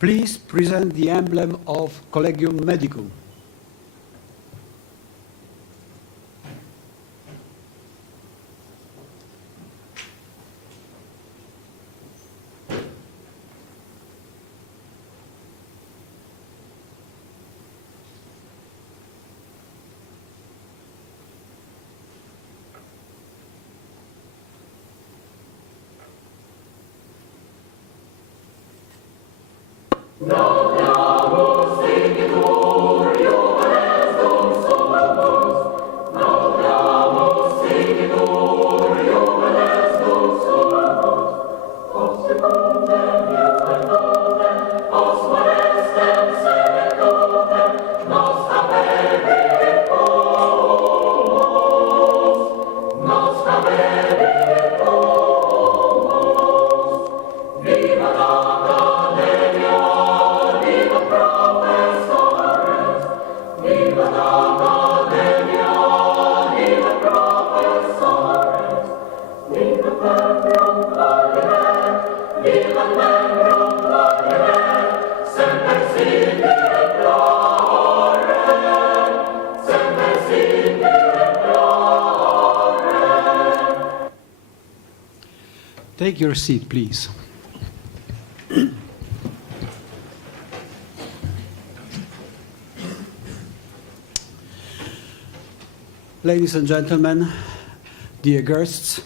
Please present the emblem of Collegium Medicum. Take your seat, please. Ladies and gentlemen, dear guests,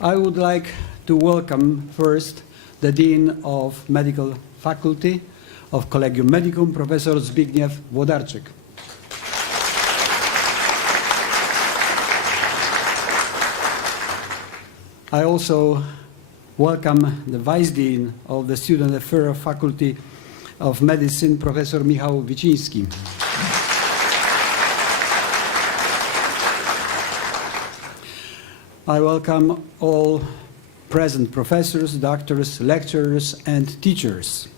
I would like to welcome first the Dean of Medical Faculty of Collegium Medicum, Professor Zbigniew Włodarczyk. I also welcome the Vice Dean of the Student Affairs Faculty of Medicine, Professor Michał Wiciński. I welcome all present professors, doctors, lecturers, and teachers.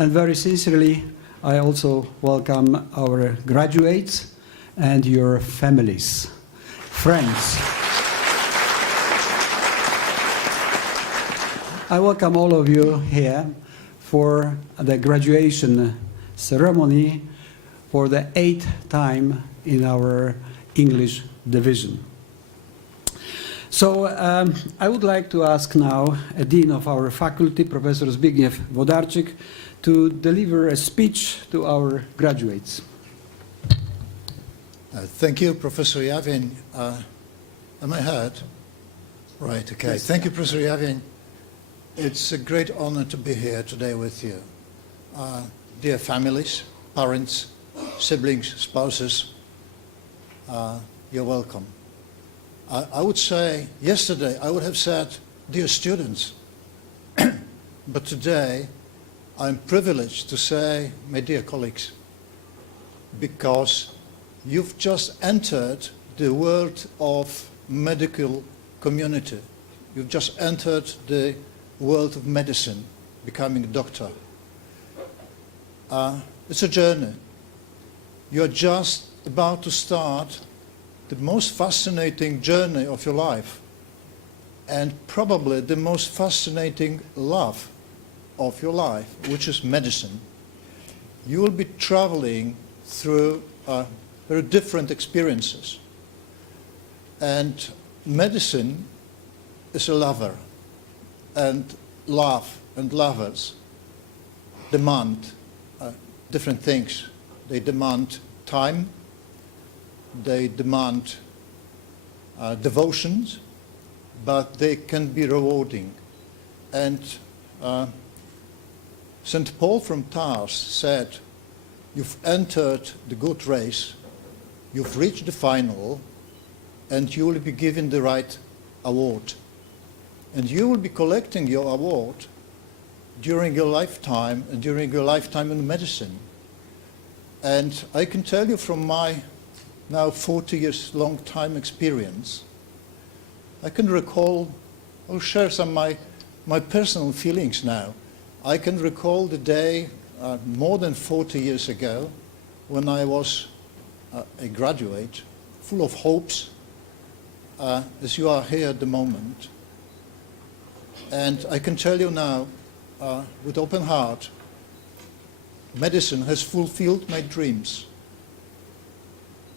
And very sincerely, I also welcome our graduates and your families, friends. I welcome all of you here for the graduation ceremony for the 8th time in our English division. So I would like to ask now a Dean of our faculty, Professor Zbigniew Włodarczyk, to deliver a speech to our graduates. Thank you, Professor Jawin. Am I heard? Right, okay. Yes. Thank you, Professor Jawin. It's a great honor to be here today with you. Dear families, parents, siblings, spouses, you're welcome. I would say, yesterday I would have said, dear students, but today I'm privileged to say, my dear colleagues, because you've just entered the world of medical community. You've just entered the world of medicine, becoming a doctor. It's a journey. You're just about to start the most fascinating journey of your life, and probably the most fascinating love of your life, which is medicine. You will be traveling through very different experiences. And medicine is a lover, and love and lovers demand different things. They demand time, they demand devotions, but they can be rewarding. And St. Paul from Tars said, you've entered the good race, you've reached the final, and you will be given the right award. And you will be collecting your award during your lifetime and during your lifetime in medicine. And I can tell you from my now 40 years long time experience, I can recall, I'll share some of my personal feelings now. I can recall the day more than 40 years ago when I was a graduate, full of hopes, as you are here at the moment. And I can tell you now, with open heart, medicine has fulfilled my dreams.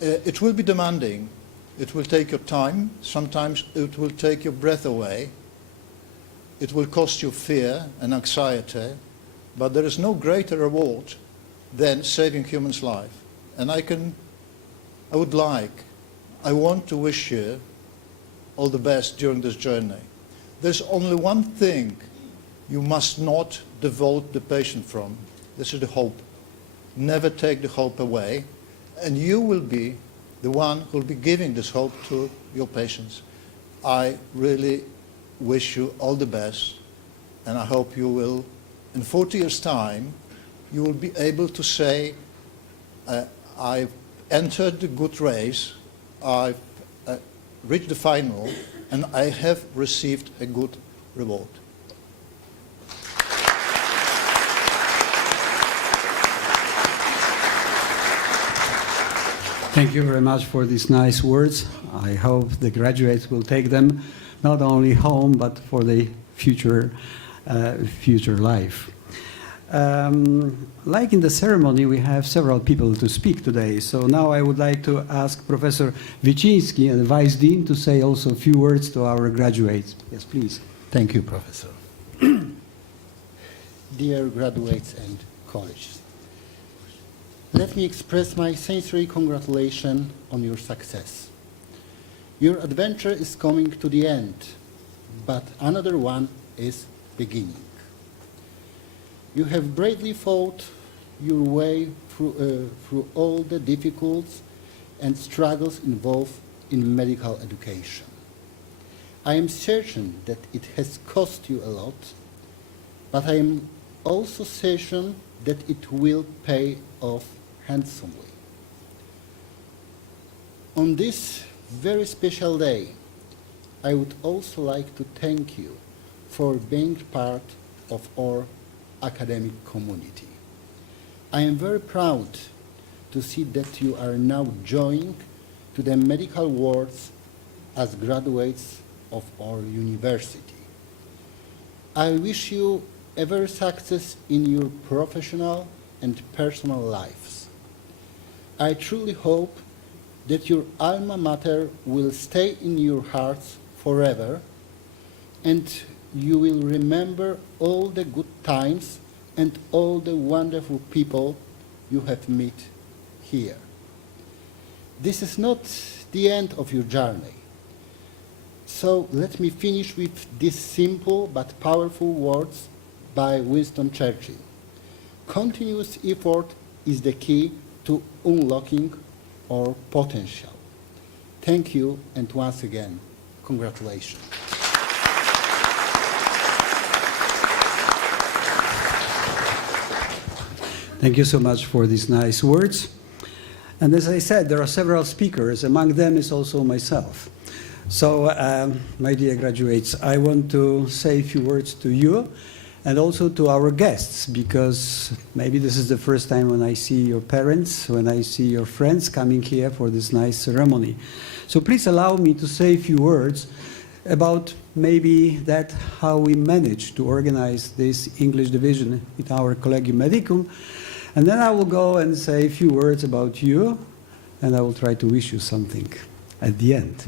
It will be demanding. It will take your time. Sometimes it will take your breath away. It will cost you fear and anxiety. But there is no greater reward than saving humans' life. And I want to wish you all the best during this journey. There's only one thing you must not devote the patient from. This is the hope. Never take the hope away. And you will be the one who will be giving this hope to your patients. I really wish you all the best. And I hope you will, in 40 years' time, you will be able to say, I've entered the good race, I've reached the final, and I have received a good reward. Thank you very much for these nice words. I hope the graduates will take them not only home, but for the future life. Like in the ceremony, we have several people to speak today. So now I would like to ask Professor Wyciński and the Vice Dean to say also a few words to our graduates. Yes, please. Thank you, Professor. Dear graduates and colleagues, let me express my sincere congratulations on your success. Your adventure is coming to the end, but another one is beginning. You have bravely fought your way through all the difficulties and struggles involved in medical education. I am certain that it has cost you a lot, but I am also certain that it will pay off handsomely. On this very special day, I would also like to thank you for being part of our academic community. I am very proud to see that you are now joining to the medical world as graduates of our university. I wish you every success in your professional and personal lives. I truly hope that your alma mater will stay in your hearts forever, and you will remember all the good times and all the wonderful people you have met here. This is not the end of your journey. So let me finish with these simple but powerful words by Winston Churchill. Continuous effort is the key to unlocking our potential. Thank you, and once again, congratulations. Thank you so much for these nice words. And as I said, there are several speakers. Among them is also myself. So, my dear graduates, I want to say a few words to you and also to our guests, because maybe this is the first time when I see your parents, when I see your friends coming here for this nice ceremony. So please allow me to say a few words about maybe that how we managed to organize this English division at our Collegium Medicum. And then I will go and say a few words about you, and I will try to wish you something at the end.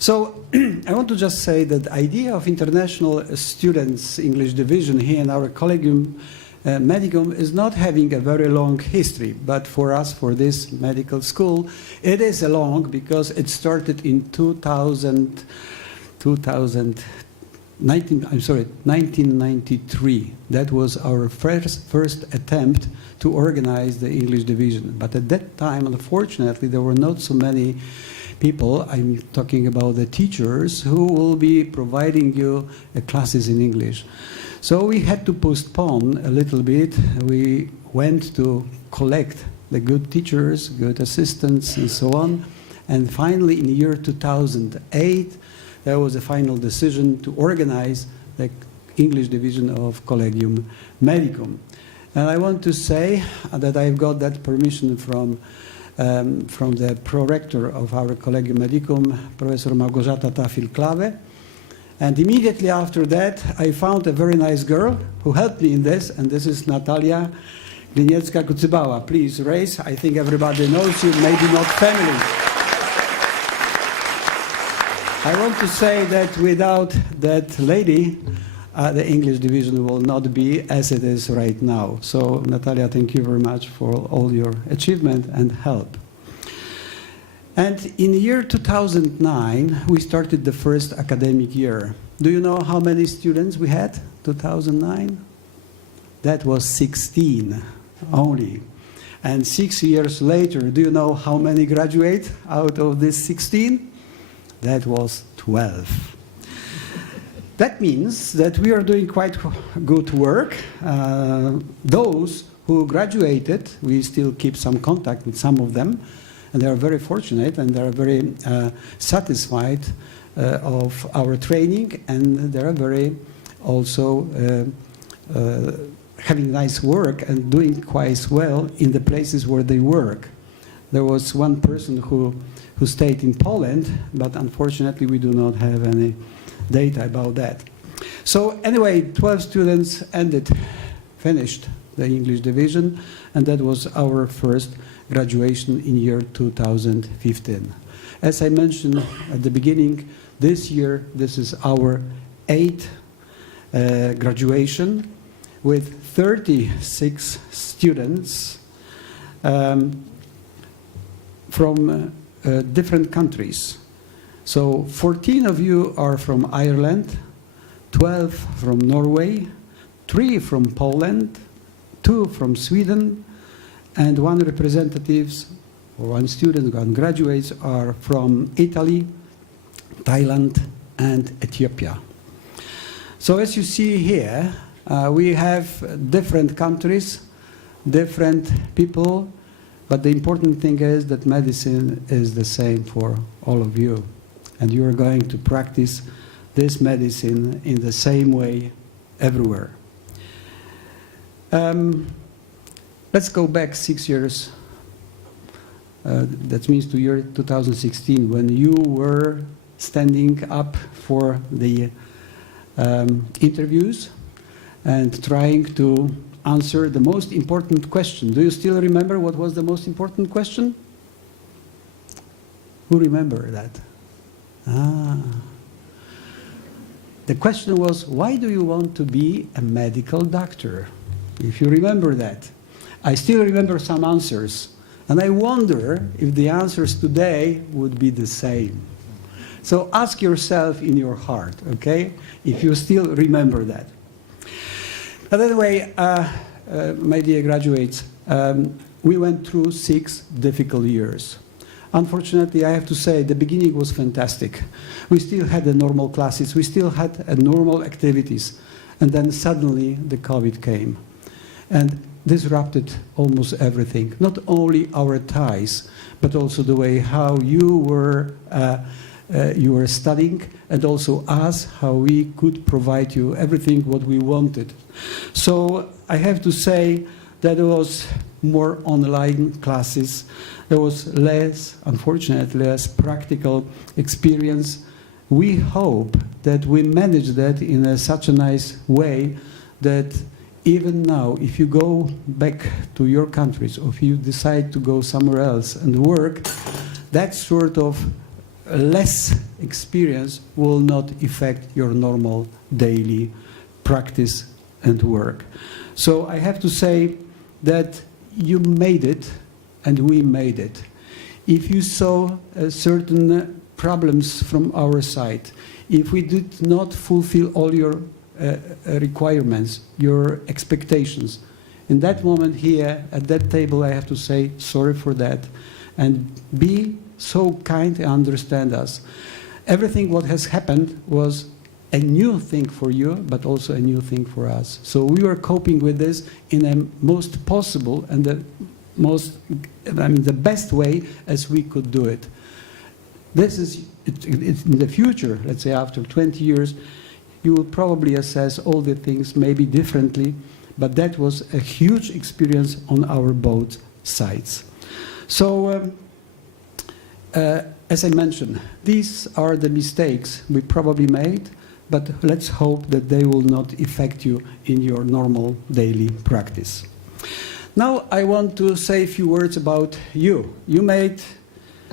So I want to just say that the idea of international students English division here in our Collegium Medicum is not having a very long history, but for us, for this medical school, it is a long, because it started in 1993. That was our first attempt to organize the English division. But at that time, unfortunately, there were not so many people, I'm talking about the teachers, who will be providing you classes in English. So we had to postpone a little bit. We went to collect the good teachers, good assistants, and so on. And finally, in the year 2008, there was a final decision to organize the English division of Collegium Medicum. And I want to say that I've got that permission from from the prorector of our Collegium Medicum, Professor Małgorzata Tafil-Klave. And immediately after that, I found a very nice girl who helped me in this, and this is Natalia Gliniecka-Kucybała. Please raise. I think everybody knows you, maybe not family. I want to say that without that lady, the English division will not be as it is right now. So, Natalia, thank you very much for all your achievement and help. And in the year 2009, we started the first academic year. Do you know how many students we had, 2009? That was 16 only. And 6 years later, do you know how many graduate out of this 16? That was 12. That means that we are doing quite good work. Those who graduated, we still keep some contact with some of them, and they are very fortunate and they are very satisfied of our training, and they are very also having nice work and doing quite well in the places where they work. There was one person who stayed in Poland, but unfortunately we do not have any data about that. So anyway, 12 students finished the English division, and that was our first graduation in year 2015. As I mentioned at the beginning, this year, this is our 8th graduation with 36 students from different countries. So 14 of you are from Ireland, 12 from Norway, 3 from Poland, 2 from Sweden, and 1 representatives, or 1 student, 1 graduates are from Italy, Thailand, and Ethiopia. So as you see here, we have different countries, different people, but the important thing is that medicine is the same for all of you. And you are going to practice this medicine in the same way everywhere. Let's go back 6 years. That means to year 2016, when you were standing up for the interviews and trying to answer the most important question. Do you still remember what was the most important question? Who remember that? The question was, why do you want to be a medical doctor? If you remember that. I still remember some answers, and I wonder if the answers today would be the same. So ask yourself in your heart, okay, if you still remember that. But anyway, my dear graduates, we went through 6 difficult years. Unfortunately, I have to say, the beginning was fantastic. We still had the normal classes, we still had normal activities, and then suddenly the COVID came and disrupted almost everything, not only our ties, but also the way how you were studying, and also us, how we could provide you everything what we wanted. So I have to say that there was more online classes. There was less, unfortunately, less practical experience. We hope that we manage that in such a nice way that even now, if you go back to your countries, or if you decide to go somewhere else and work, that sort of less experience will not affect your normal daily practice and work. So I have to say that you made it, and we made it. If you saw certain problems from our side, if we did not fulfill all your requirements, your expectations, in that moment here, at that table, I have to say sorry for that, and be so kind and understand us. Everything what has happened was a new thing for you, but also a new thing for us. So we were coping with this in a most possible and the best way as we could do it. This is, it's in the future, let's say after 20 years, you will probably assess all the things maybe differently, but that was a huge experience on our both sides. So, as I mentioned, these are the mistakes we probably made, but let's hope that they will not affect you in your normal daily practice. Now I want to say a few words about you. You made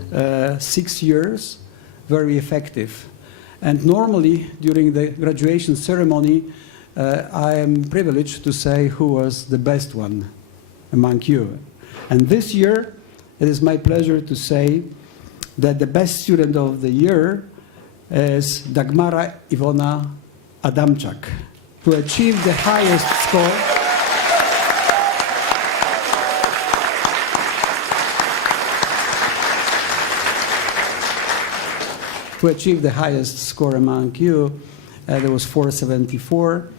6 years very effective. And normally, during the graduation ceremony, I am privileged to say who was the best one among you. And this year, it is my pleasure to say that the best student of the year is Dagmara Iwona Adamczak, who achieved the highest score. Who achieved the highest score among you. There was 474.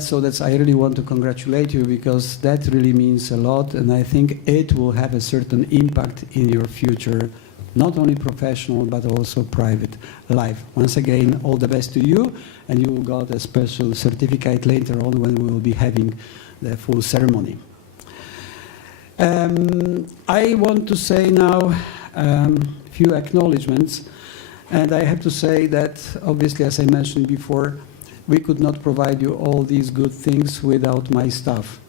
So that's, I really want to congratulate you, because that really means a lot, and I think it will have a certain impact in your future, not only professional but also private life. Once again, all the best to you, and you will get a special certificate later on when we will be having the full ceremony. I want to say now a few acknowledgements. And I have to say that, obviously, as I mentioned before, we could not provide you all these good things without my staff.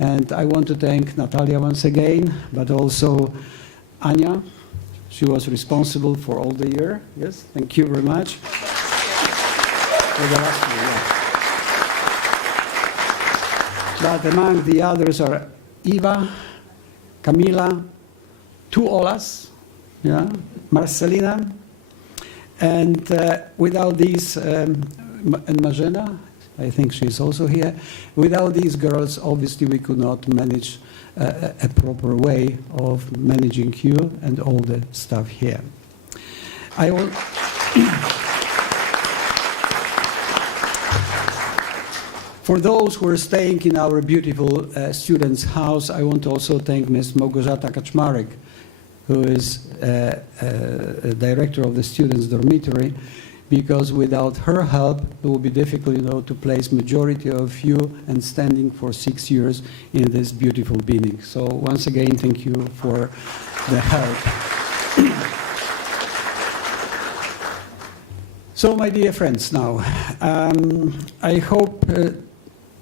And I want to thank Natalia once again, but also Anya. She was responsible for all the year. Yes, thank you very much. For the last year, yeah. But among the others are Eva, Camila, two Olas, yeah, Marcelina. And without these, and Marzena, I think she's also here, without these girls, obviously we could not manage a proper way of managing you and all the stuff here. I will For those who are staying in our beautiful students' house, I want to also thank Ms. Małgorzata Kaczmarek, who is director of the students' dormitory, because without her help, it will be difficult, to place majority of you and standing for 6 years in this beautiful building. So once again, thank you for the help. So my dear friends, now, I hope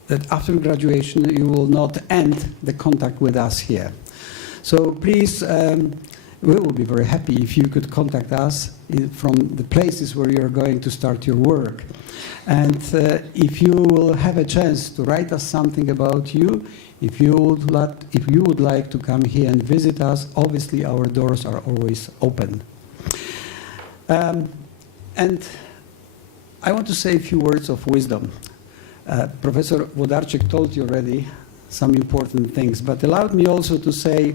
that after graduation you will not end the contact with us here. So please, we will be very happy if you could contact us from the places where you're going to start your work. And if you will have a chance to write us something about you, if you would like to come here and visit us, obviously our doors are always open. And I want to say a few words of wisdom. Professor Włodarczyk told you already some important things, but allowed me also to say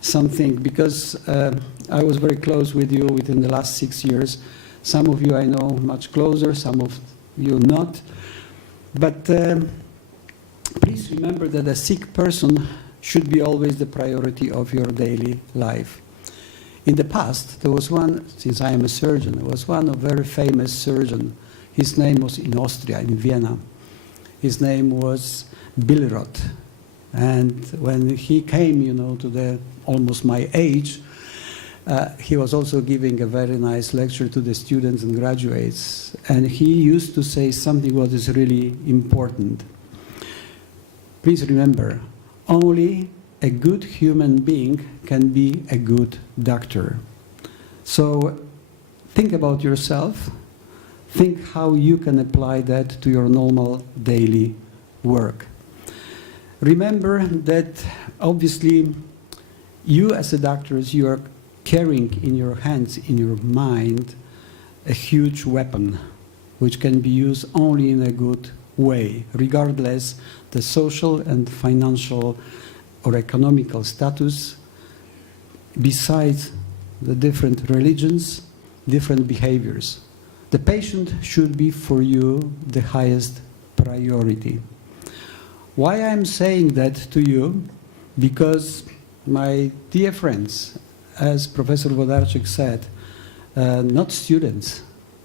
something, because I was very close with you within the last 6 years. Some of you I know much closer, some of you not. But please remember that a sick person should be always the priority of your daily life. In the past, there was one, since I am a surgeon, there was one very famous surgeon. His name was in Austria, in Vienna. His name was Billroth. And when he came, to the almost my age, he was also giving a very nice lecture to the students and graduates. And he used to say something what is really important. Please remember, only a good human being can be a good doctor. So think about yourself. Think how you can apply that to your normal daily work. Remember that obviously you as a doctor, you are carrying in your hands, in your mind, a huge weapon which can be used only in a good way, regardless the social and financial or economical status, besides the different religions, different behaviors. The patient should be for you the highest priority. Why I'm saying that to you? Because my dear friends, as Professor Włodarczyk said, not students,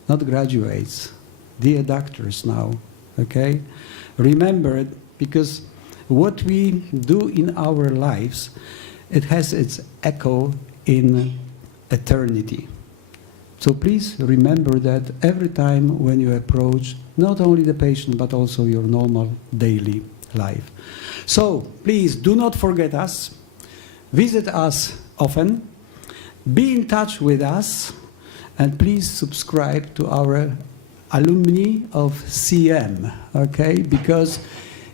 not graduates, dear doctors now, okay? Remember it, because what we do in our lives it has its echo in eternity. So please remember that every time when you approach not only the patient but also your normal daily life. So please do not forget us, visit us often, be in touch with us, and please subscribe to our alumni of CM, okay? Because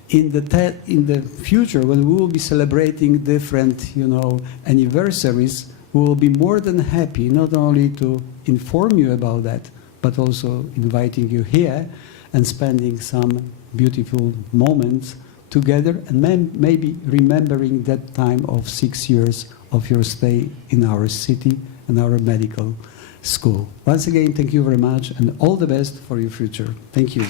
in the future, when we will be celebrating different, anniversaries, we will be more than happy not only to inform you about that, but also inviting you here and spending some beautiful moments together and maybe remembering that time of 6 years of your stay in our city and our medical school. Once again, thank you very much and all the best for your future. Thank you.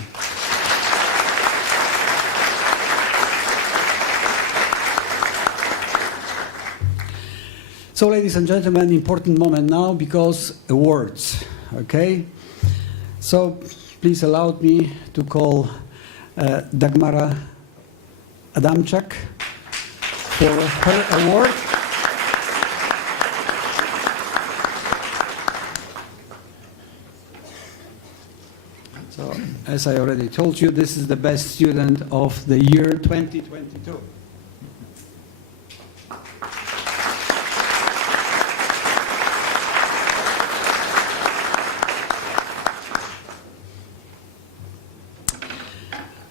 So, ladies and gentlemen, important moment now because awards, okay? So, please allow me to call Dagmara Adamczak for her award. So, as I already told you, this is the best student of the year 2022.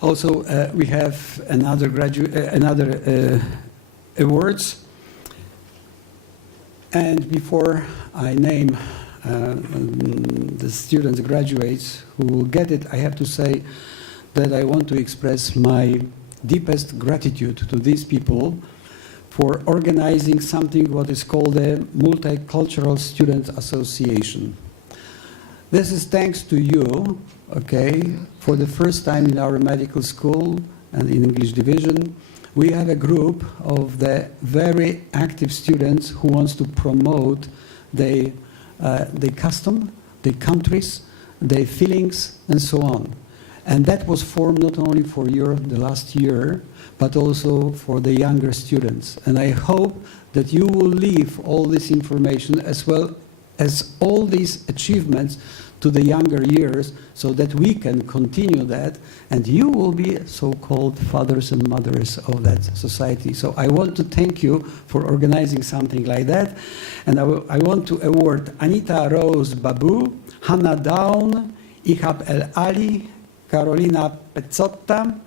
Also, we have another awards. And before I name the students, graduates who will get it, I have to say that I want to express my deepest gratitude to these people for organizing something what is called a Multicultural Student Association. This is thanks to you, okay, for the first time in our medical school and in English division, we have a group of the very active students who wants to promote their custom, their countries, their feelings, and so on. And that was formed not only for the last year, but also for the younger students. And I hope that you will leave all this information as well as all these achievements to the younger years so that we can continue that and you will be so-called fathers and mothers of that society. So I want to thank you for organizing something like that, and I want to award Anita Rose Babu, Hannah Down, Ihab El Ali, Carolina Pezzotta,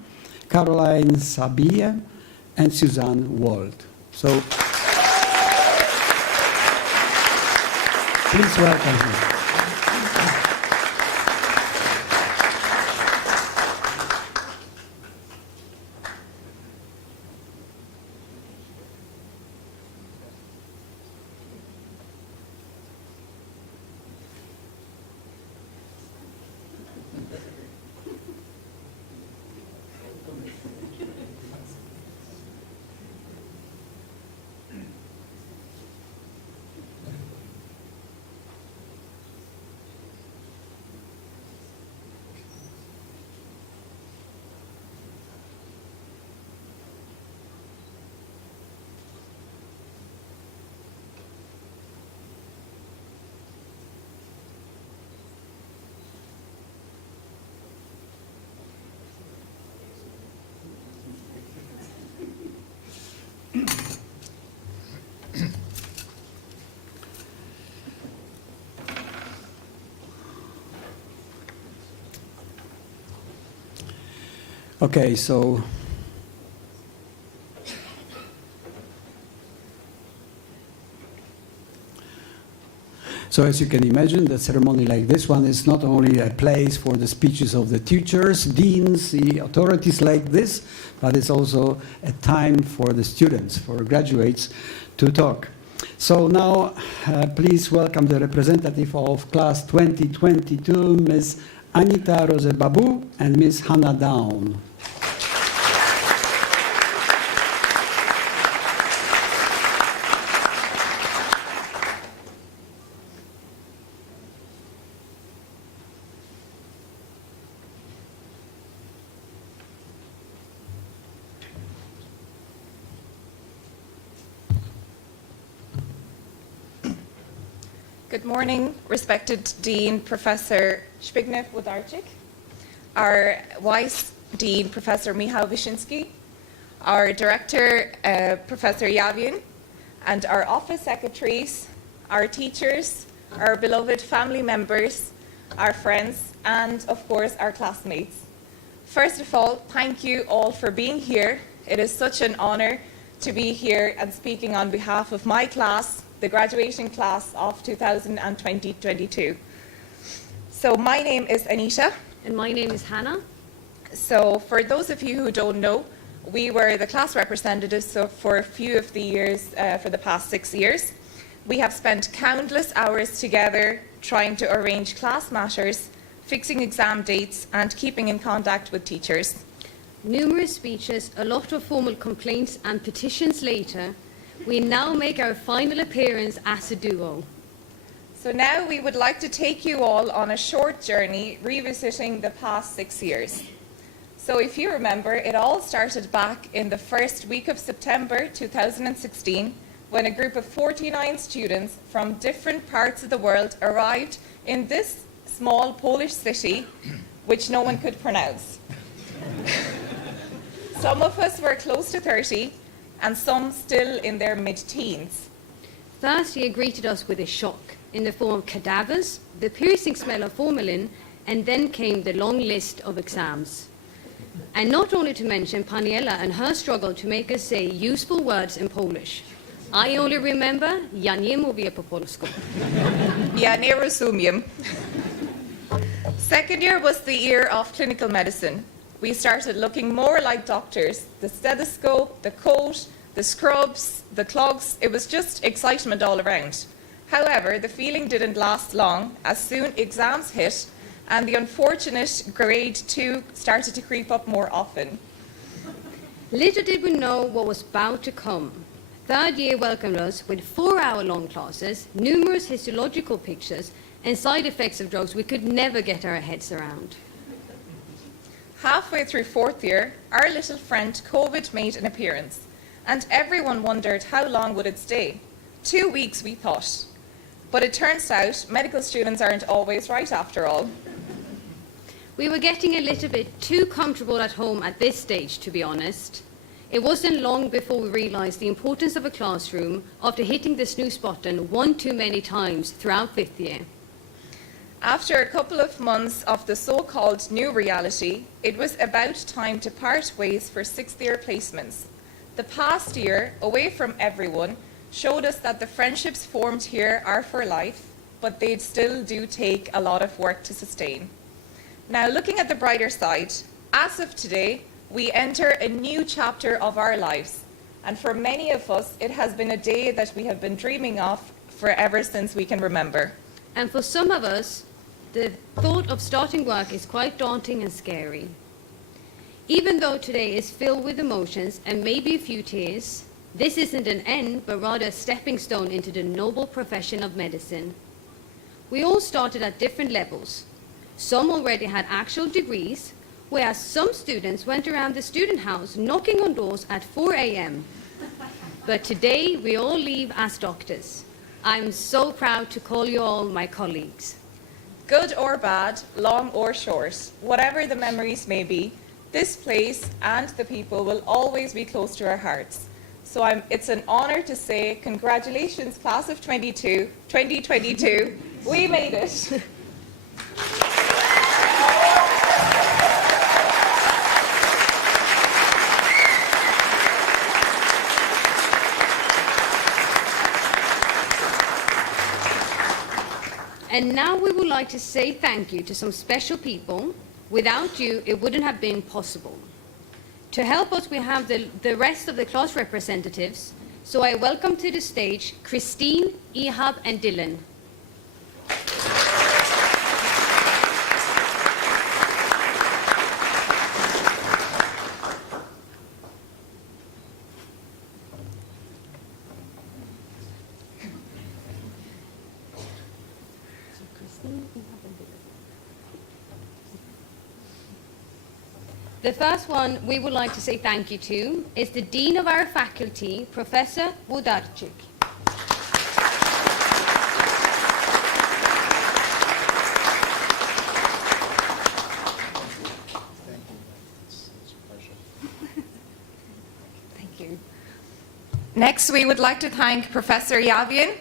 Caroline Sabie, and Suzanne Wald. So please welcome her. Okay, so as you can imagine, the ceremony like this one is not only a place for the speeches of the teachers, deans, the authorities like this, but it's also a time for the students, for graduates to talk. So now, please welcome the representative of class 2022, Ms. Anita Rose Babu and Ms. Hannah Down. Good morning, respected Dean Professor Zbigniew Włodarczyk, our Vice Dean Professor Michał Wyszynski, our Director Professor Javian, and our office secretaries, our teachers, our beloved family members, our friends, and of course our classmates. First of all, thank you all for being here. It is such an honour to be here and speaking on behalf of my class, the graduation class of 2020-22. So my name is Anisha. And my name is Hannah. So for those of you who don't know, we were the class representatives for a few of the years, for the past 6 years. We have spent countless hours together trying to arrange class matters, fixing exam dates, and keeping in contact with teachers. Numerous speeches, a lot of formal complaints and petitions later, we now make our final appearance as a duo. So now we would like to take you all on a short journey revisiting the past 6 years. So if you remember, it all started back in the first week of September 2016 when a group of 49 students from different parts of the world arrived in this small Polish city which no one could pronounce. Some of us were close to 30 and some still in their mid-teens. First year greeted us with a shock in the form of cadavers, the piercing smell of formalin, and then came the long list of exams. And not only to mention Paniela and her struggle to make us say useful words in Polish. I only remember, ja nie mówię po polsku. Ja nie rozumiem. Second year was the year of clinical medicine. We started looking more like doctors. The stethoscope, the coat, the scrubs, the clogs, it was just excitement all around. However, the feeling didn't last long as soon exams hit and the unfortunate grade 2 started to creep up more often. Little did we know what was about to come. Third year welcomed us with 4-hour-long classes, numerous histological pictures, and side effects of drugs we could never get our heads around. Halfway through fourth year, our little friend COVID made an appearance, and everyone wondered how long would it stay. 2 weeks, we thought. But it turns out medical students aren't always right after all. We were getting a little bit too comfortable at home at this stage, to be honest. It wasn't long before we realised the importance of a classroom after hitting the snooze button one too many times throughout fifth year. After a couple of months of the so-called new reality, it was about time to part ways for sixth year placements. The past year, away from everyone, showed us that the friendships formed here are for life, but they still do take a lot of work to sustain. Now, looking at the brighter side, as of today, we enter a new chapter of our lives. And for many of us, it has been a day that we have been dreaming of forever since we can remember. And for some of us, the thought of starting work is quite daunting and scary. Even though today is filled with emotions and maybe a few tears, this isn't an end, but rather a stepping stone into the noble profession of medicine. We all started at different levels. Some already had actual degrees, whereas some students went around the student house knocking on doors at 4 a.m. But today, we all leave as doctors. I'm so proud to call you all my colleagues. Good or bad, long or short, whatever the memories may be, this place and the people will always be close to our hearts. So it's an honour to say congratulations, class of 2022. We made it. And now we would like to say thank you to some special people. Without you, it wouldn't have been possible. To help us, we have the rest of the class representatives. So I welcome to the stage Christine, Ihab, and Dylan. The first one we would like to say thank you to is the Dean of our faculty, Professor Włodarczyk. Next, we would like to thank Professor Yavian.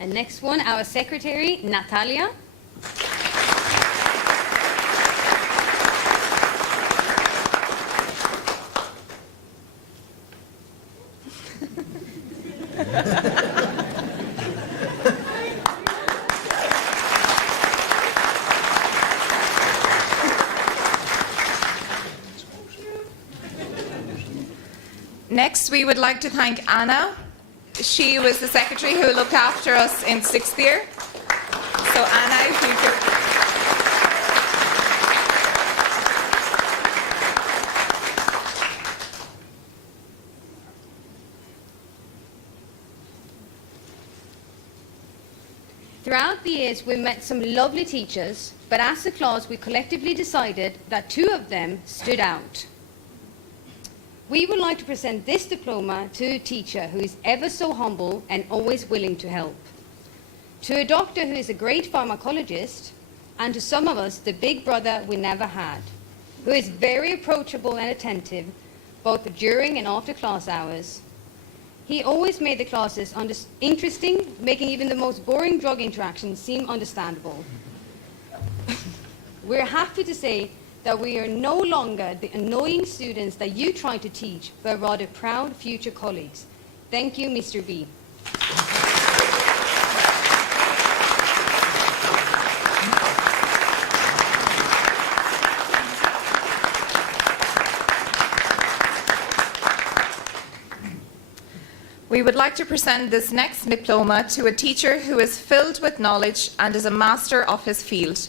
And next one, our secretary, Natalia. Next, we would like to thank Anna. She was the secretary who looked after us in 6th year. So Anna, if you could... Throughout the years, we met some lovely teachers, but as a class, we collectively decided that 2 of them stood out. We would like to present this diploma to a teacher who is ever so humble and always willing to help, to a doctor who is a great pharmacologist, and to some of us, the big brother we never had, who is very approachable and attentive, both during and after class hours. He always made the classes interesting, making even the most boring drug interactions seem understandable. We're happy to say that we are no longer the annoying students that you try to teach, but rather proud future colleagues. Thank you, Mr. B. We would like to present this next diploma to a teacher who is filled with knowledge and is a master of his field.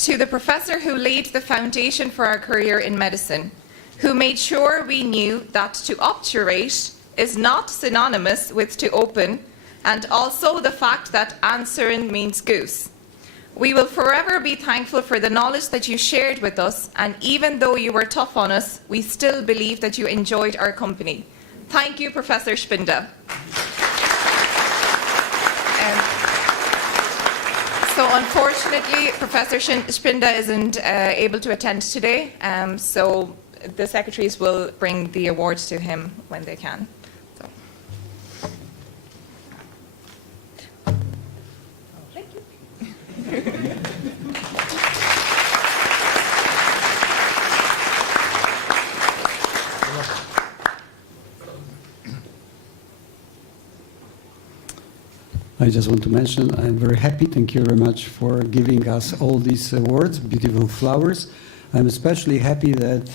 To the professor who laid the foundation for our career in medicine, who made sure we knew that to obturate is not synonymous with to open, and also the fact that answering means goose. We will forever be thankful for the knowledge that you shared with us, and even though you were tough on us, we still believe that you enjoyed our company. Thank you, Professor Spinda. So unfortunately, Professor Spinda isn't able to attend today, so the secretaries will bring the awards to him when they can. So. Thank you. I just want to mention I'm very happy. Thank you very much for giving us all these awards, beautiful flowers. I'm especially happy that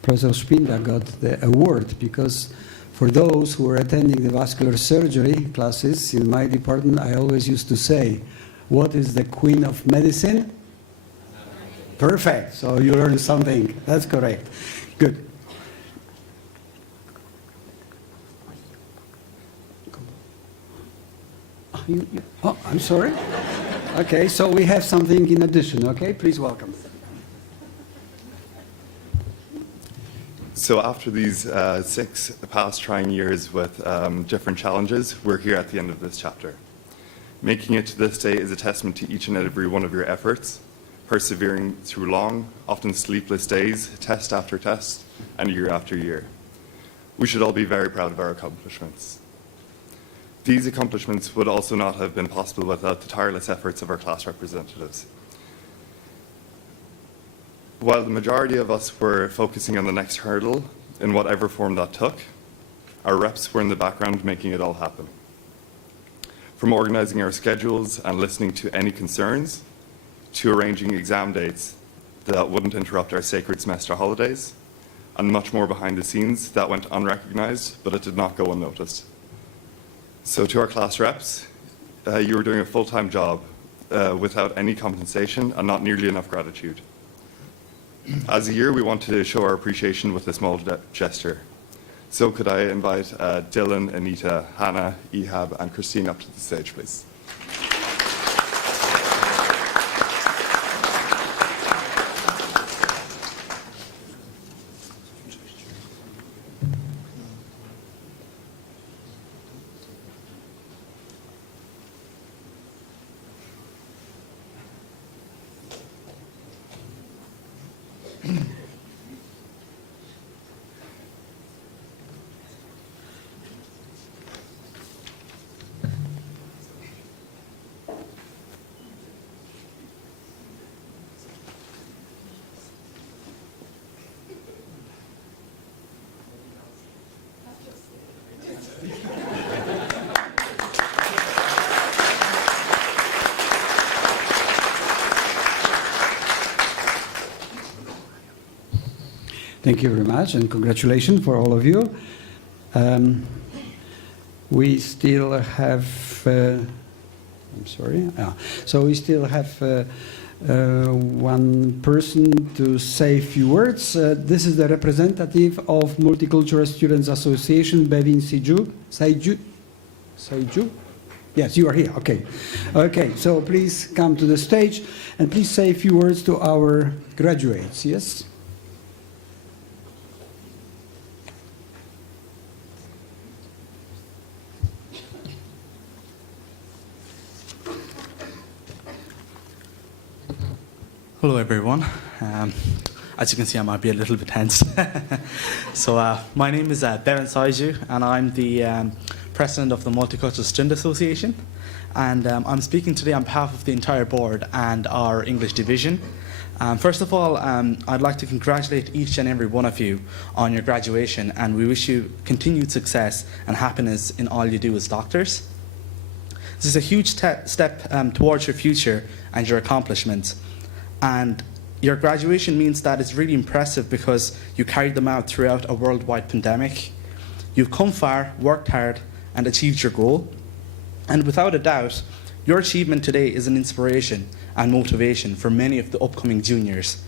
Professor Spinda got the award, because for those who are attending the vascular surgery classes in my department, I always used to say, what is the queen of medicine? Perfect. So you learned something. That's correct. Good. Oh, I'm sorry. Okay, so we have something in addition. Okay, please welcome. So after these 6 past trying years with different challenges, we're here at the end of this chapter. Making it to this day is a testament to each and every one of your efforts, persevering through long, often sleepless days, test after test, and year after year. We should all be very proud of our accomplishments. These accomplishments would also not have been possible without the tireless efforts of our class representatives. While the majority of us were focusing on the next hurdle, in whatever form that took, our reps were in the background making it all happen. From organising our schedules and listening to any concerns, to arranging exam dates that wouldn't interrupt our sacred semester holidays, and much more behind the scenes that went unrecognised, but it did not go unnoticed. So to our class reps, you were doing a full-time job without any compensation and not nearly enough gratitude. As a year, we wanted to show our appreciation with a small gesture. So could I invite Dylan, Anita, Hannah, Ehab, and Christine up to the stage, please. Thank you very much, and congratulations for all of you. We still have, I'm sorry, so we still have one person to say a few words. This is the representative of Multicultural Students Association, Bevin Saiju? Yes, you are here, okay. Okay, so please come to the stage and please say a few words to our graduates, yes? Hello, everyone. As you can see, I might be a little bit tense. So my name is Bevin Saiju, and I'm the president of the Multicultural Student Association. And I'm speaking today on behalf of the entire board and our English division. First of all, I'd like to congratulate each and every one of you on your graduation, and we wish you continued success and happiness in all you do as doctors. This is a huge step towards your future and your accomplishments. And your graduation means that it's really impressive because you carried them out throughout a worldwide pandemic. You've come far, worked hard, and achieved your goal. And without a doubt, your achievement today is an inspiration and motivation for many of the upcoming juniors.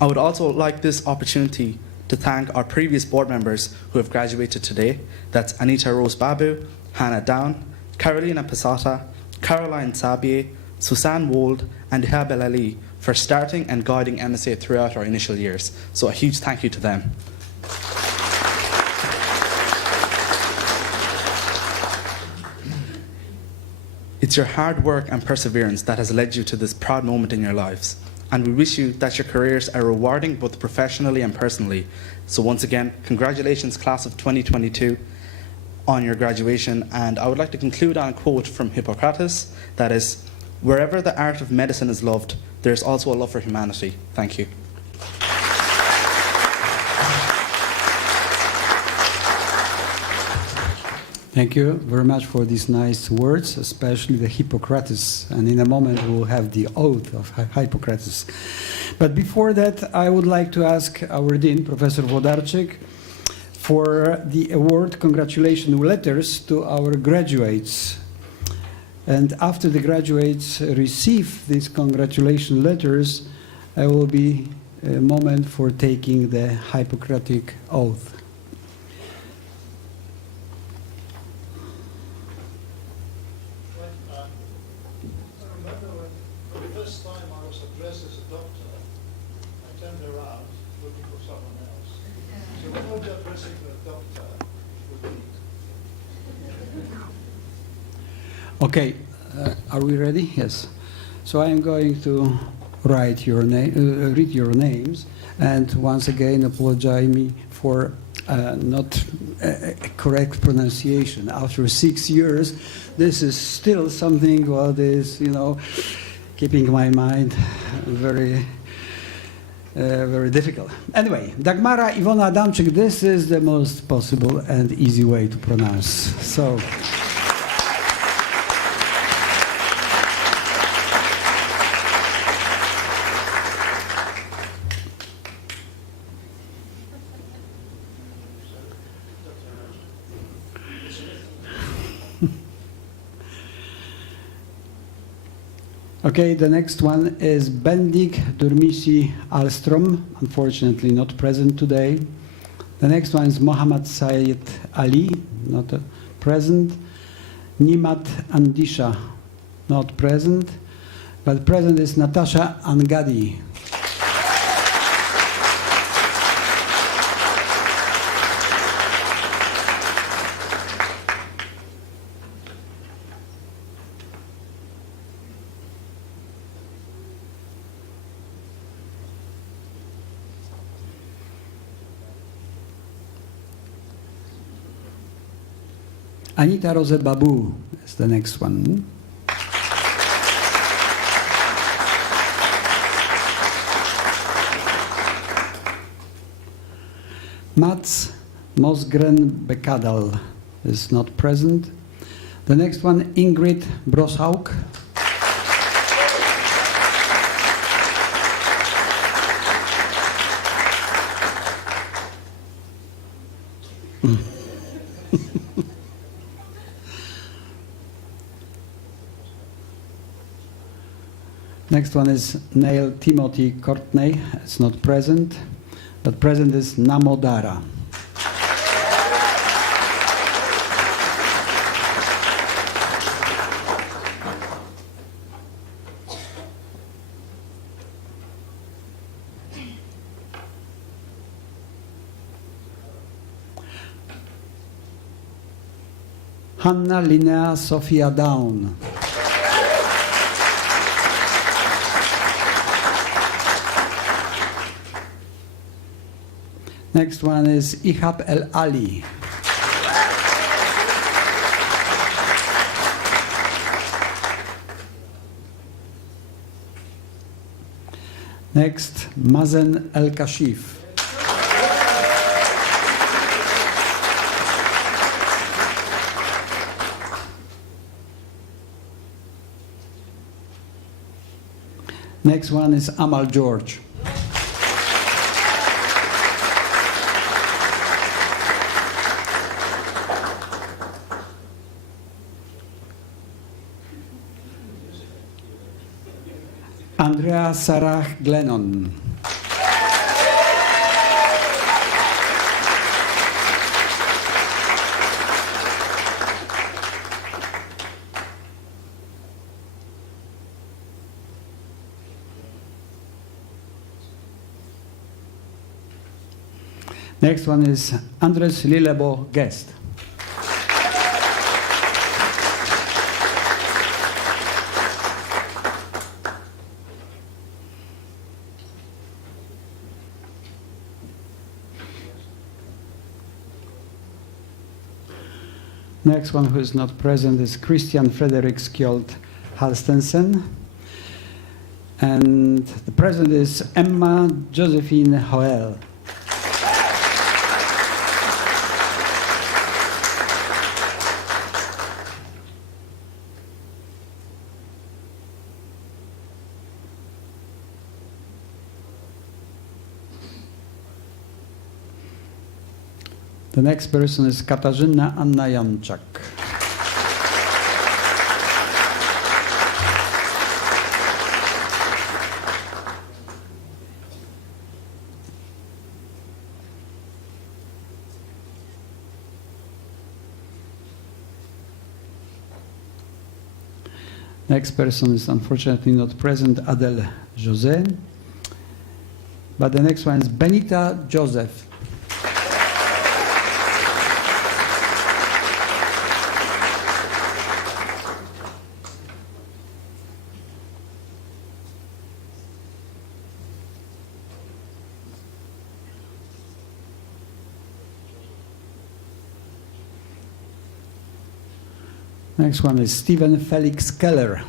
I would also like this opportunity to thank our previous board members who have graduated today. That's Anita Rose Babu, Hannah Down, Carolina Passata, Caroline Sabier, Susanne Wold, and Habel Ali for starting and guiding MSA throughout our initial years. So a huge thank you to them. It's your hard work and perseverance that has led you to this proud moment in your lives. And we wish you that your careers are rewarding both professionally and personally. So once again, congratulations, class of 2022, on your graduation. And I would like to conclude on a quote from Hippocrates, that is, "Wherever the art of medicine is loved, there is also a love for humanity." Thank you. Thank you very much for these nice words, especially the Hippocrates. And in a moment, we'll have the oath of Hippocrates. But before that, I would like to ask our dean, Professor Włodarczyk, for the award congratulation letters to our graduates. And after the graduates receive these congratulation letters, there will be a moment for taking the Hippocratic oath. I remember when, for the first time I was addressed as a doctor, I turned around looking for someone else. So when I was addressing a doctor, it would be Okay, are we ready? Yes. So I am going to write your name, read your names, and once again apologize me for not a correct pronunciation. After 6 years, this is still something what is, keeping my mind very difficult. Anyway, Dagmara Iwona Adamczyk, this is the most possible and easy way to pronounce. So. Okay, the next one is Bendik Durmisi Alstrom, unfortunately not present today. The next one is Mohammad Syed Ali, not present. Nimat Andisha, not present. But present is Natasha Angadi. Anita Rose Babu is the next one. Mats Mosgren Bekadal is not present. The next one, Ingrid Broshauk. Next one is Neil Timothy Courtney. It's not present, but present is Namodara. Hanna Linnea Sophia Down. Next one is Ihab El Ali. Next, Mazen El Kashif. Next one is Amal George. Andrea Sarah Glennon. Next one is Andres Lillebo Guest. Next one who is not present is Christian Frederick Skjold Halstensen. And the present is Emma Josephine Hoel. The next person is Katarzyna Anna Janczak. Next person is unfortunately not present, Adele José. But the next one is Benita Joseph. Next one is Stephen Felix Keller.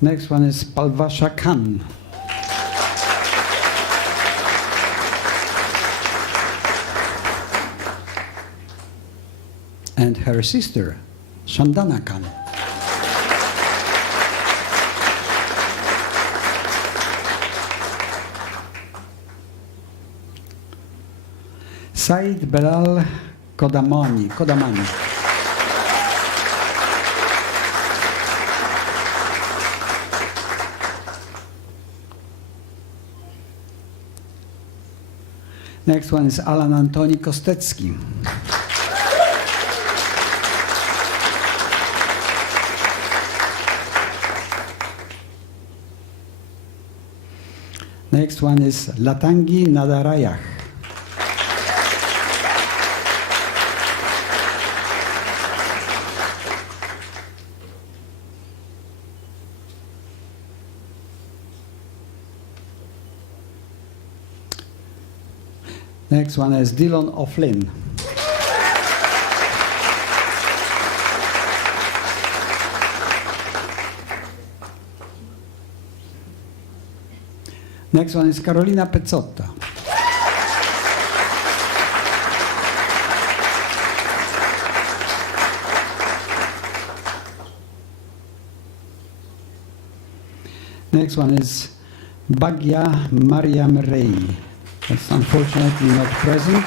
Next one is Palvasha Khan. And her sister, Shandana Khan. Said Belal Kodamani. Next one is Alan Antoni Kostecki. Next one is Latangi Nadarayah. Next one is Dylan O'Flynn. Next one is Carolina Pezzotta. Next one is Bagya Mariam Rey. That's unfortunately not present.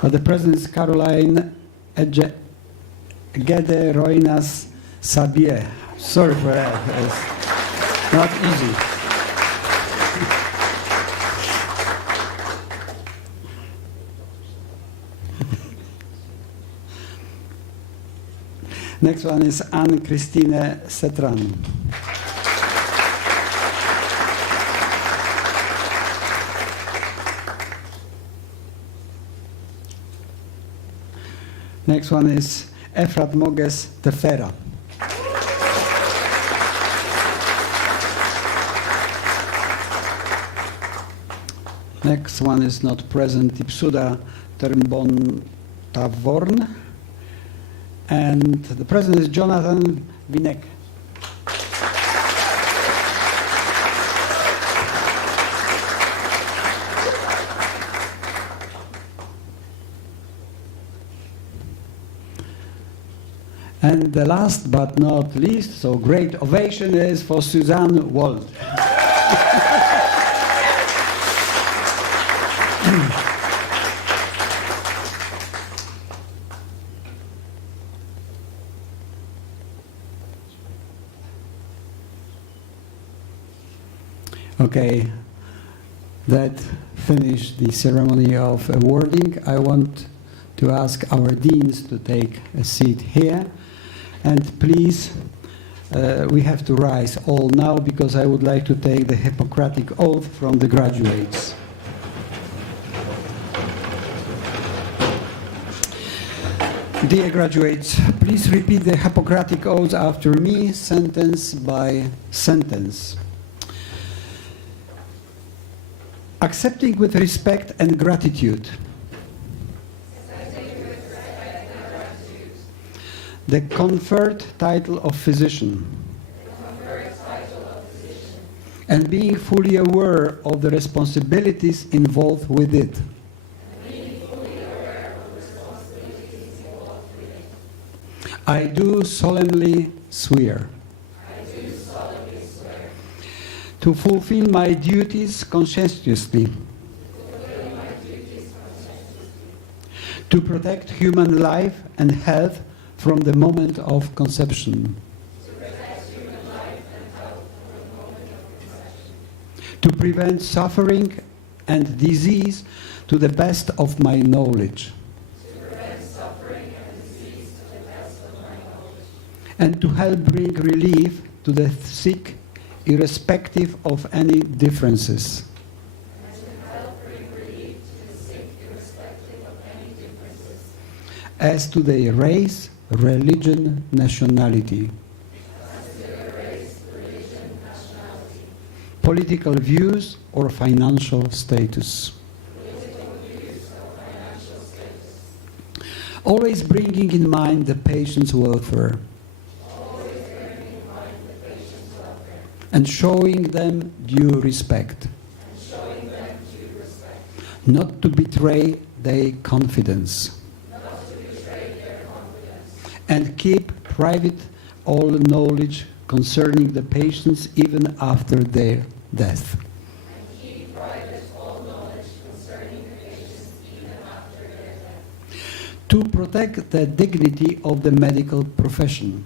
But the present is Caroline Gede Roinas Sabie. Sorry for that. It's not easy. Next one is Anne-Christine Setran. Next one is Efrat Moges Tefera. Next one is not present, Ipsuda Termbon Tavorn. And the president is Jonathan Vinek. And the last but not least, so great ovation is for Suzanne Wald. Okay, that finished the ceremony of awarding. I want to ask our deans to take a seat here. And please, we have to rise all now because I would like to take the Hippocratic Oath from the graduates. Dear graduates, please repeat the Hippocratic Oath after me, sentence by sentence. Accepting with respect and gratitude the conferred title of physician, and being fully aware of the responsibilities involved with it, I do solemnly swear to fulfill my duties conscientiously, to protect human life and health from the moment of conception, to prevent suffering and disease to the best of my knowledge, and to help bring relief to the sick irrespective of any differences. As to their race, religion, nationality, political views or financial status. Always bringing in mind the patient's welfare. And showing them due respect. Not to betray their confidence. And keep private all knowledge concerning the patients even after their death. To protect the dignity of the medical profession.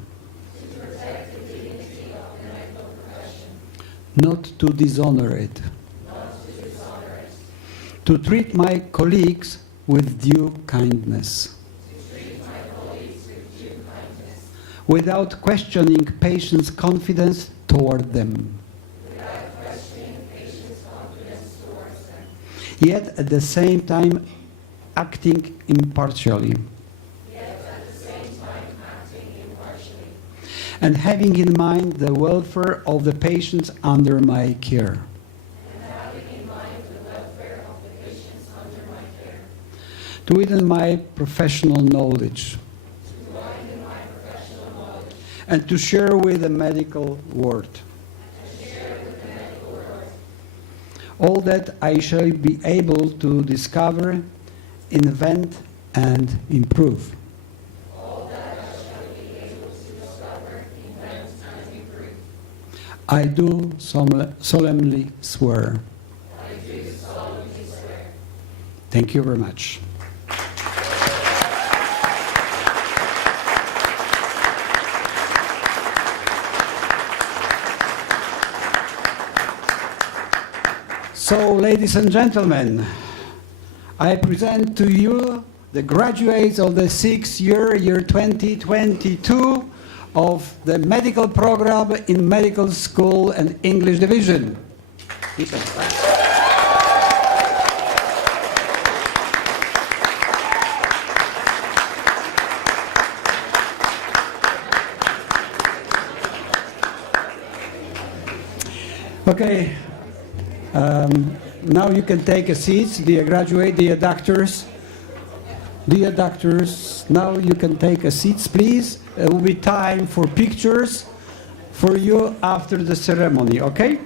Not to dishonor it. To treat my colleagues with due kindness. Without questioning patients' confidence toward them. Yet at the same time acting impartially. And having in mind the welfare of the patients under my care. To within my professional knowledge. And to share with the medical world. All that I shall be able to discover, invent, and improve. I do solemnly swear. Thank you very much. So, ladies and gentlemen, I present to you the graduates of the sixth year 2022, of the medical program in Medical School and English Division. Okay, now you can take a seat, dear graduate, dear doctors. Dear doctors, now you can take a seat, please. It will be time for pictures for you after the ceremony, okay?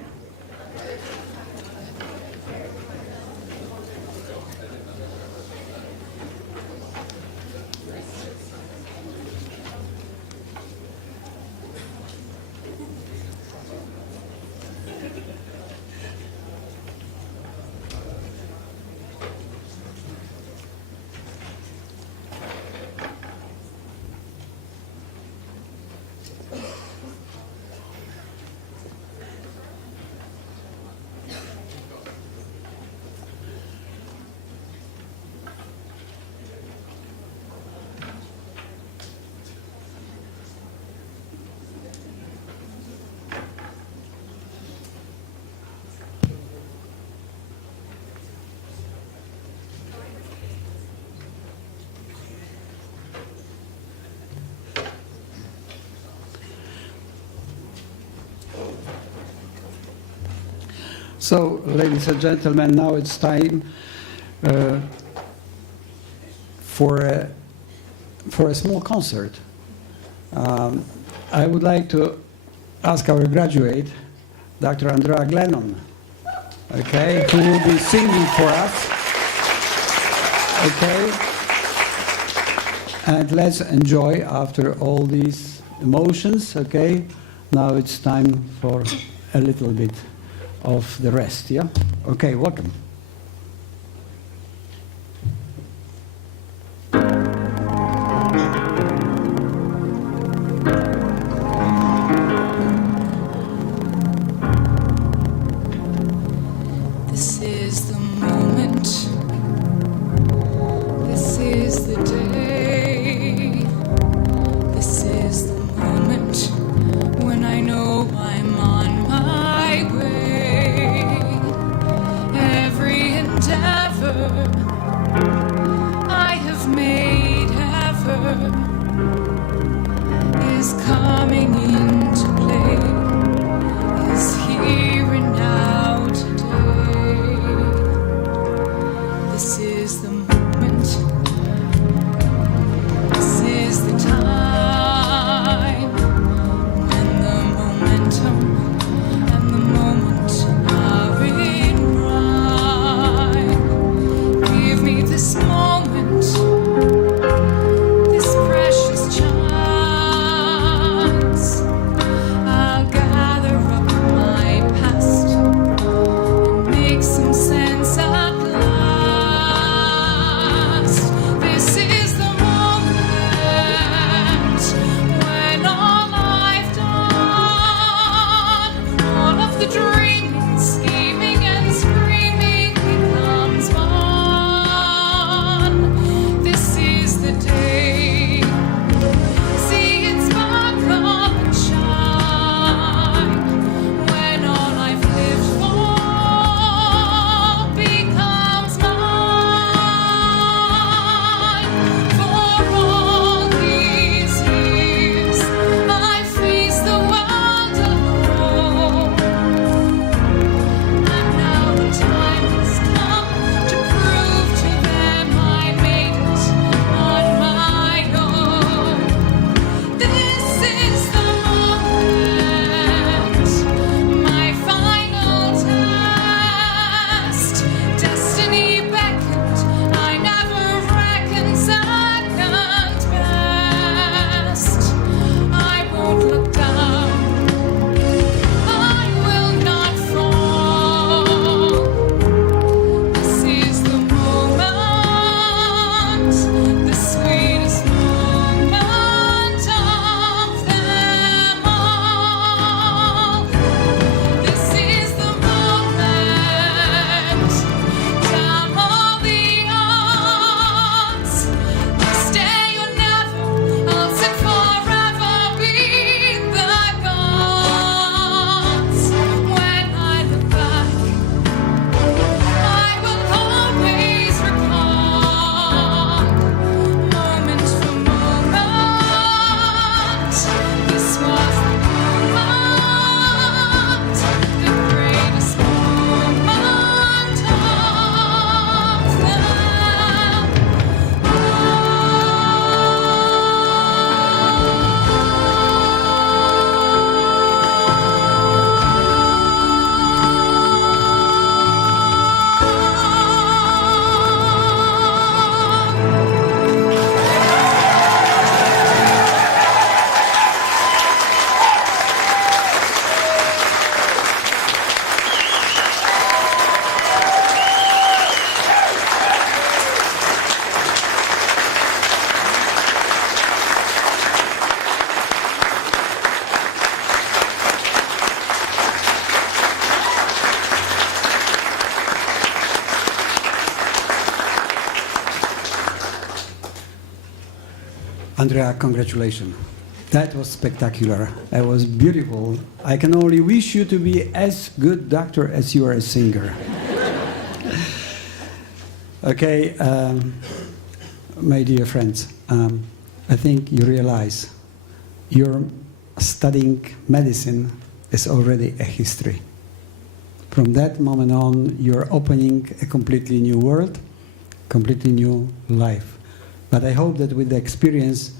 So, ladies and gentlemen, now it's time for a small concert. I would like to ask our graduate, Dr. Andrea Glennon, okay, who will be singing for us. Okay, and let's enjoy after all these emotions. Okay, now it's time for a little bit of the rest, yeah? Okay, welcome. This is the moment. This is the day. This is the moment when I know I'm on my way. Every endeavor I have made ever is coming into play, is here and now today. This is the moment, this is the time when the momentum and the moment are in rhyme. Give me this moment, this precious chance. I'll gather up my past and make some sense at last. This is the moment when all I've done, all of the dreaming, scheming and screaming becomes one. This is the day. See it sparkle and shine when all I've lived for becomes mine. For all these years I faced the world alone. Andrea, congratulations. That was spectacular. It was beautiful. I can only wish you to be as good doctor as you are a singer. Okay, my dear friends, I think you realize your studying medicine is already a history. From that moment on, you're opening a completely new world, completely new life. But I hope that with the experience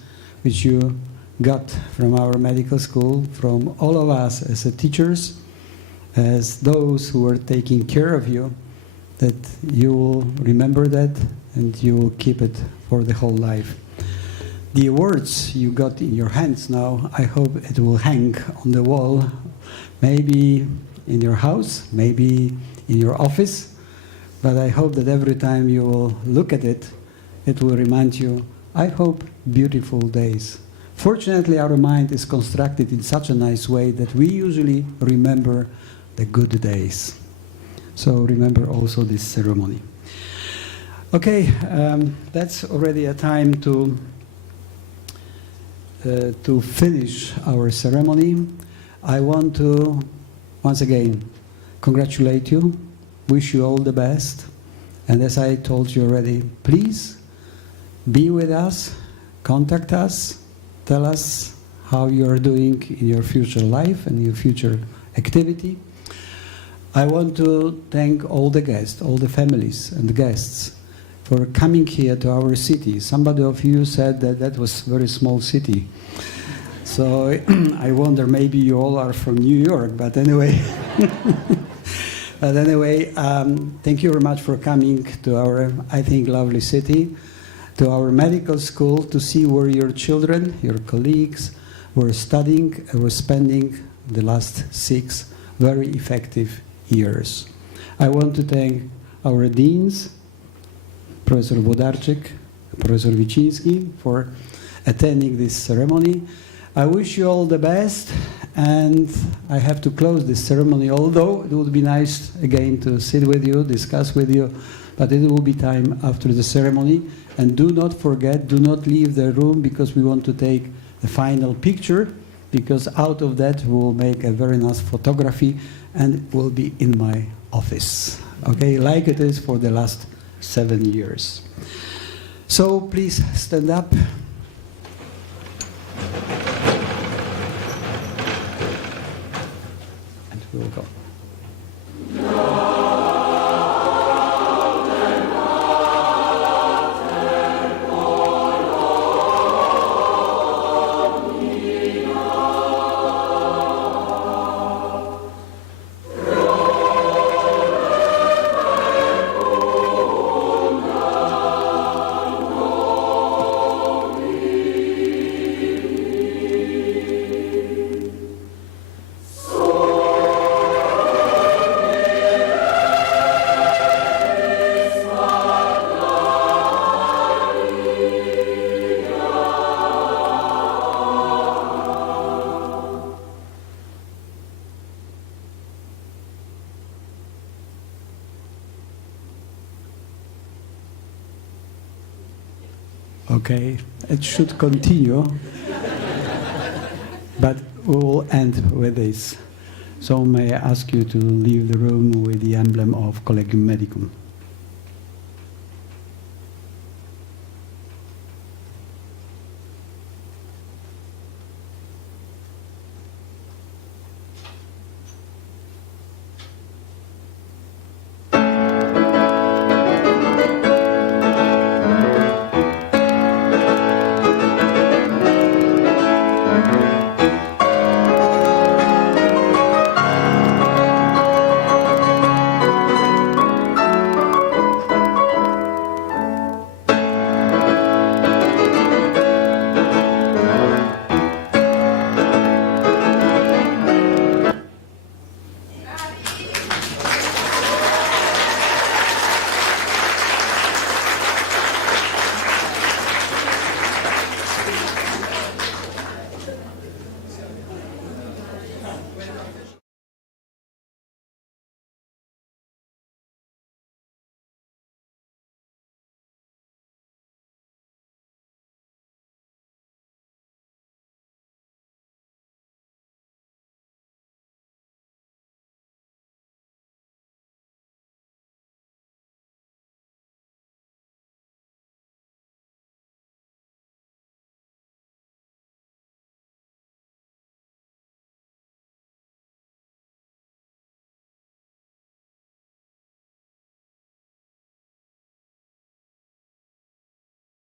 which you got from our medical school, from all of us as teachers, as those who are taking care of you, that you will remember that and you will keep it for the whole life. The awards you got in your hands now, I hope it will hang on the wall, maybe in your house, maybe in your office, but I hope that every time you will look at it, it will remind you, I hope, beautiful days. Fortunately, our mind is constructed in such a nice way that we usually remember the good days. So remember also this ceremony. Okay, that's already a time to finish our ceremony. I want to, once again, congratulate you, wish you all the best, and as I told you already, please be with us, contact us, tell us how you are doing in your future life and your future activity. I want to thank all the guests, all the families and the guests for coming here to our city. Somebody of you said that that was a very small city. So I wonder, maybe you all are from New York, but anyway. Thank you very much for coming to our, I think, lovely city, to our medical school, to see where your children, your colleagues, were studying and were spending the last 6 very effective years. I want to thank our deans, Professor Włodarczyk, Professor Wiciński, for attending this ceremony. I wish you all the best, and I have to close this ceremony, although it would be nice again to sit with you, discuss with you, but it will be time after the ceremony. And do not forget, do not leave the room, because we want to take the final picture, because out of that we will make a very nice photography and it will be in my office, okay, like it is for the last 7 years. So please stand up. And we will go. Okay, it should continue, but we will end with this. So may I ask you to leave the room with the emblem of Collegium Medicum.